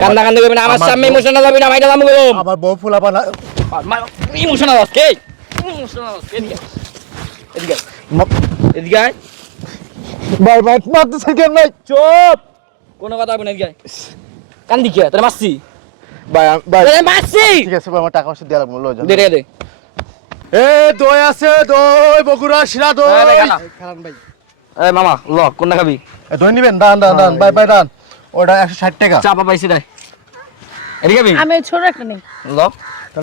কান্দা কান্দা করবি না আমার সামনে ইমোশনাল হবি না মাইটা দাম বলো আমার বউ ফুলাবা না ইমোশনাল আজকে ইমোশনাল আজকে এদিকে এদিকে আয় ভাই ভাই মারতেছেন কেন ভাই? চুপ কোনো কথা বলবি না এদিকে কান্দি কে তোরে মারছি ভাই ভাই তোরে মারছি ঠিক আছে ভাই, আমার টাকা পয়সা দেওয়া লাগবে, লয়ে যান। দে দে এ দই আছে, দই বগুড়া শিরা দই। খারান ভাই এই মামা ল কোনটা খাবি এ দই নিবেন? দান দান দান ভাই ভাই দান। ওটা 160 টাকা। চাপা পাইছি রে এদিকে খাবি আমি ছোট একটা নেই ল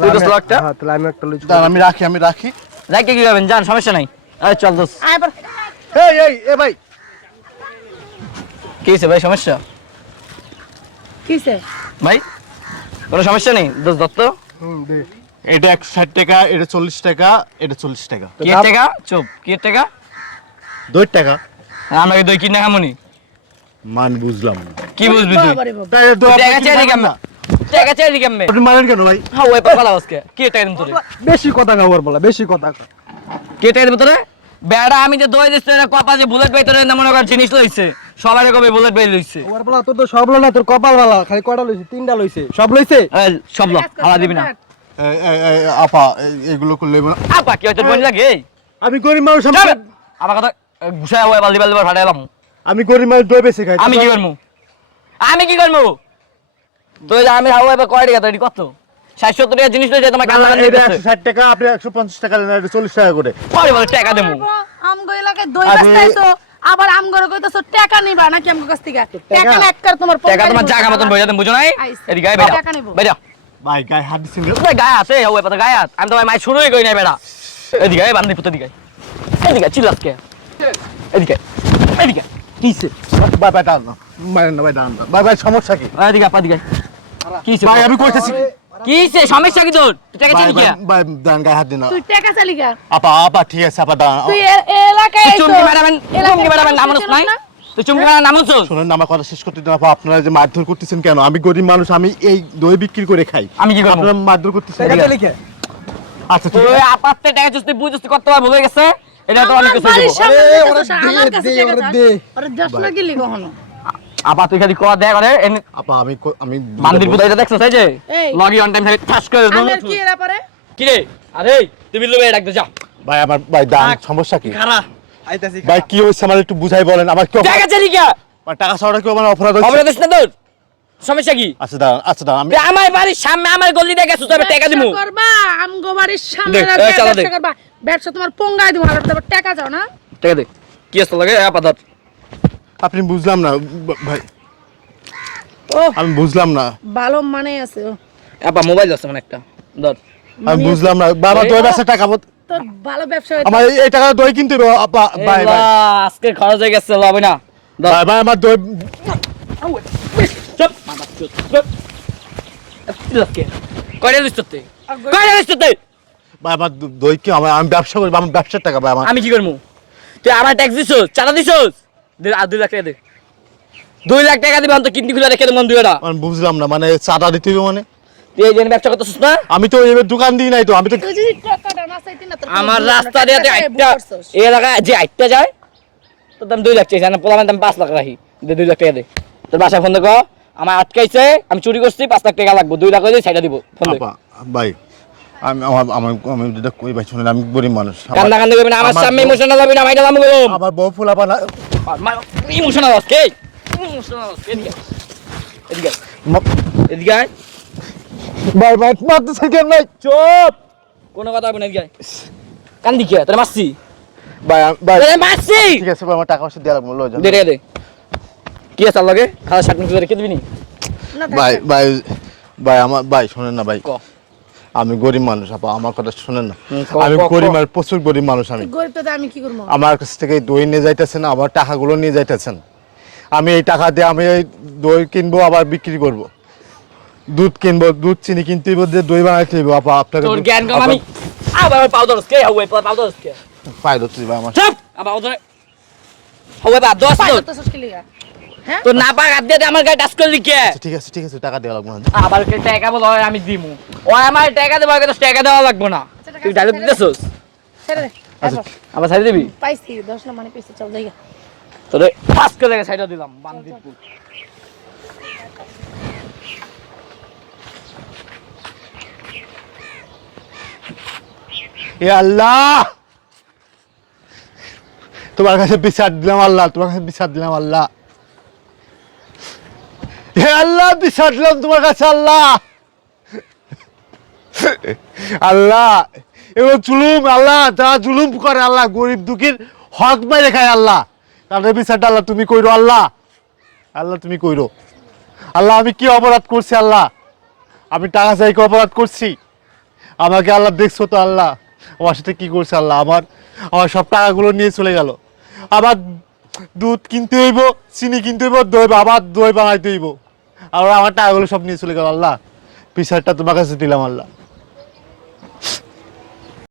তুই দোস লাখটা হ্যাঁ তাহলে আমি একটা লই। দান আমি রাখি। রাইকে কি খাবেন জান সমস্যা নাই আরে চল দোস আয় পর এই এ ভাই কি হইছে ভাই সমস্যা কিসে ভাই কোনো সমস্যা নেই দোস দত্ত দে। এটা 160 টাকা, এটা 40 টাকা, এটা 40 টাকা। কি টাকা চুপ কি টাকা দই টাকা আমাকে দই কিনা খামুনি মান বুঝলাম না। কি বুঝবি তুই বাবারে বাবা। তাই দই আপনি টাকা কি চাই খাবেন দিকে না? টাকা চাই দিকে আমি আপনি মানেন কেন ভাই? হ্যাঁ ওই পালা আজকে কি টাকা দিম তোরে বেশি কথা কবার বলা, বেশি কথা। কে টাকা দিম তোরে বেড়া আমি যে দই দিছি না কপা যে বুলেট ভাই তোরে মনে কর জিনিস লইছে সবাই কবে বুলেট ভাই লইছে ওর বলা তোর তো সব লো না, তোর কপাল বালা, খালি কয়টা লইছে? 3টা লইছে, সব লইছে। এই সব ল হালা দিবি না আপা এগুলো করলে না। আপা কি হইছে বল লাগে আমি গরিব মানুষ, আমার কথা ঘুষায় ওই বালদি বালদি ফাটাইলাম আমি গরিব মানুষ, দই বেশি খাই। আমি কি করবো তুই যে আমি হাওয়া এবার কয় টাকা তৈরি কত 60-70 টাকা জিনিস লইছে তোমার কান্না কান্না এটা দিতেছে 160 টাকা, আপনি 150 টাকা নেন, এটা 40 টাকা করে। পরে বলে টাকা দেবো আমগো এলাকায় দই আরে- বেচতাইছো আবার আমগো কইতাছো টাকা নিবা নাকি আমগো কাছ থেকে টাকা না একবার তোমার টাকা তোমার জায়গা মতন বইয়া দেন বুঝো নাই এদিকে গায়ে বেড়া টাকা নিবো। বেড়া ভাই গায়ে হাত দিছেন কেন? তুই গায়ে আছে ওই পাতা গায়ে হাত আমি তো ভাই মাই শুরুই করি নাই বেড়া এদিকে এই বান্দি পুতো দিকে এদিকে চিল্লাসকে এদিকে এদিকে কিসে ভাই ভাই দান না, মারেন না ভাই, দান না ভাই। ভাই সমস্যা কি? এদিকে আপা দিকে কিসে ভাই আমি কইতেছি কিসে সমস্যা কি তোর তুই টাকা ভাই চাই কি ভাই দান, গায়ে হাত দিন না। তুই টাকা চালি গা আপা ঠিক আছে, আপা দান। তুই এলাকায় তুই চুমকি ম্যাডামের নামস নাই তুই চুমকি ম্যাডামের নামস শুনুন, আমার কথা শেষ করতে দিন আপা। আপনারা যে মারধর করতেছেন কেন? আমি গরিব মানুষ, আমি এই দই বিক্রি করে খাই। আমি কি করব আপনারা মারধর করতেছেন টাকা কেন? তো লিখে। আচ্ছা ঠিক তুই আছে। আপাততে টাকা চুস্তি বুঝতে করতে পার ভুলে গেছে এটা তো অনেক আমার কিছু বাড়ির দেব সামনে এ, দেখতেছো, ওরে আমার দে, কাছে দে, টাকা ওরে চাস। দে। ওরে দেশ না গেলি কখনো আপা তুই খালি কয়া দেখ করে আপা আমি বান্দির পুতো এটা দেখছস এই যে এই। লগি অন টাইম থাকে ঠাস করে আমার কি এরা পারে কি রে আরে তুই বিল্লু ভাই ডাকতে যা ভাই আমার ভাই দান, থাক। সমস্যা কি? খারা আইতাছি। ভাই কি হইছে আমার একটু বুঝাই বলেন। আমার কি টাকা চাই কি টাকা ছাড়া কি আমার অপরাধ হইছে? খবর দিস না তোর সমস্যা কি আচ্ছা দাঁড়ান আমি তুই আমার বাড়ির সামনে আমার গলি দেখে গেছিস তবে টাকা দিমু ব্যবসা করবা আমগো বাড়ির সামনে দেখ, আর এই চালা ব্যবসা দেখ। করবা ব্যবসা তোমার পঙ্গায় দিমু আর তারপর টাকা চাও না টাকা দে কি আছে লাগে আপা ধর আপনি বুঝলাম না ভাই, ও আমি বুঝলাম না, ভালো মানে আছে ও। আপা মোবাইল আছে মানে একটা ধর আমি বুঝলাম না। বাবা দই বেচা টাকা তোর ভালো ব্যবসা হইতো। আমার এই টাকা দই কিনতে হবে আপা। ভাই ভাই আজকে খরচ হয়ে গেছে লবে না ধর ভাই ভাই আমার দই চুপ মাথা চুপ চুপ লকে কয়টা দিছ তুই কয়টা দিছ তুই ভাই আমার দই কি আমি ব্যবসা করি, আমার ব্যবসার টাকা ভাই আমার। আমি কি করবো তুই আমার ট্যাক্স দিছস চাঁদা দিছস দে আর 2 লাখ টাকা দে 2 লাখ টাকা দিবি অন্ত কিডনি খুলে রেখে দেব মন দুইটা আমি বুঝলাম না, মানে চাঁদা দিতে হবে মানে? তুই এই জন্য ব্যবসা করতেছিস না আমি তো এবার দোকান দিই নাই তো, আমি তো তুই যদি টাকাটা না চাইতি না তোর আমার কোনো রাস্তা টাকা দিয়ে টাকা আইটা বুক করছস। এই এলাকায় যে আইটা যায় তোর দাম 2 লাখ চাইছে না পোলামের দাম 5 লাখ রাখি দে 2 লাখ টাকা দে তোর বাসায় ফোন দে কো আমার আটকাইছে আমি চুরি করছি 5 লাখ টাকা লাগবে 2 লাখ হইলে ছাইড়া দিব ফোন দে আপা ভাই আমি যেটা কই ভাই শুনেন, আমি গরিব মানুষ। কান্দা কান্দা করবি না আমার সামনে ইমোশনাল হবি না মাইটা দাম বলো আমার বউ ফুলাবা না। ইমোশনাল আজকে ইমোশনাল আজকে এদিকে এদিকে আয়। ভাই ভাই মারতেছেন কেন ভাই? চুপ কোনো কথা বলবি না এদিকে আয়। কান্দি কে তোরে মারছি ভাই ভাই তোরে মারছি ঠিক আছে ভাই, আমার টাকা পয়সা দেওয়া লাগবে, লয়ে যান। দে দে কি আছে লাগে খাওয়া শার্ট মিক্স করে রেখে দিবি নি না ভাই ভাই ভাই আমার ভাই শুনেন না ভাই, ক আমি গরিব মানুষ আপা, আমার কথা শুনেন না। ক, আমি ক, গরিব ক। মানুষ, প্রচুর গরিব মানুষ আমি। গরিব তো আমি কি করব আমার কাছ থেকে দই নিয়ে যাইতেছেন, আবার টাকাগুলো নিয়ে যাইতেছেন। আমি এই টাকা দিয়ে আমি এই দই কিনবো, আবার বিক্রি করব। দুধ কিনবো, দুধ চিনি কিনতে হইব, দিয়ে দই বানাইতে হইব আপা। আপনাকে তোর জ্ঞান কম আমি আবার পাউডার কে হবে পাউডার কে পাই দত্ত দিবা আমার। চুপ আবার ওদের হবে বা 10 পাই তোর তো সস্কি লিগা হ্যাঁ তোর না পাক হাত দিয়ে আমার গায়ে টাচ করলি কে আচ্ছা, ঠিক আছে টাকা দেওয়া লাগবে না। আবার কে টাকা বল আমি দিমু ও আমার টাকা দেব আগে তো টাকা দেওয়া লাগবে না তুই ডায়লগ দিতেছস ছেড়ে দে আচ্ছা আবার ছাড়ি দিবি পাইছি 10 না মানে পাইছি চল যাইগা তোরে ফাস করে সাইডা দিলাম বান্দিপুর এ আল্লাহ, তোমার কাছে বিচার দিলাম আল্লাহ, তোমার কাছে বিচার দিলাম আল্লাহ। হে আল্লাহ, বিচার দিলাম তোমার কাছে আল্লাহ। আল্লাহ, এবার জুলুম আল্লাহ, যা জুলুম করে আল্লাহ, গরিব দুঃখীর হক মেরে খায় আল্লাহ, তাদের বিচারটা আল্লাহ তুমি কইরো আল্লাহ। আল্লাহ তুমি কইরো আল্লাহ। আমি কি অপরাধ করছি আল্লাহ? আমি টাকা চাইকে অপরাধ করছি? আমাকে আল্লাহ দেখছো তো আল্লাহ, আমার সাথে কি করছে আল্লাহ? আমার সব টাকাগুলো নিয়ে চলে গেল। আবার দুধ কিনতে হইব, চিনি কিনতে হইব, দই, আবার দই বানাইতে হইব, আর আমার টাকাগুলো সব নিয়ে চলে গেল আল্লাহ। বিচারটা তোমার কাছে দিলাম আল্লাহ।